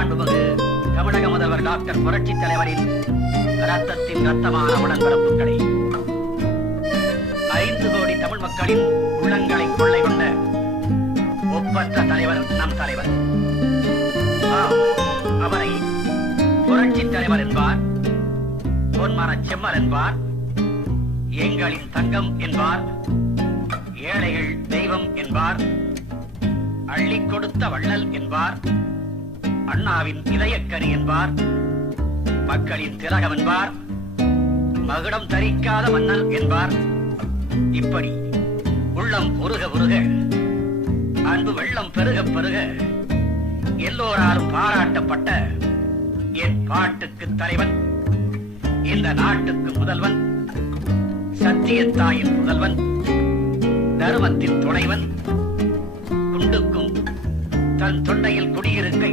மாண்புமிகு தமிழக முதல்வர் டாக்டர் புரட்சி தலைவரின் ரத்தத்தின் ரத்தமான உடன்பிறப்புகளை ஐந்து கோடி தமிழ் மக்களின் உள்ளங்களை கொள்ளை கொண்ட ஒப்பற்ற தலைவர் நம் தலைவர். அவரை புரட்சி தலைவர் என்பார் பொன்மர செம்மல் என்பார் எங்களின் தங்கம் என்பார் ஏழைகள் தெய்வம் என்பார் அள்ளி கொடுத்த வள்ளல் என்பார் அண்ணாவின் இதயக்கனி என்பார். மக்களின் திலகம் என்பார் மகுடம் தரிக்காத மன்னல் என்பார். இப்படி உள்ளம் உருக உருக அன்பு வெள்ளம் பெருக பெருக எல்லோராலும் பாராட்டப்பட்ட என் பாட்டுக்கு தலைவன் இந்த நாட்டுக்கு முதல்வன் சத்தியத்தாயின் முதல்வன் தருமத்தின் துணைவன் குண்டுக்கும் தன் தொண்டையில் குடியிருக்க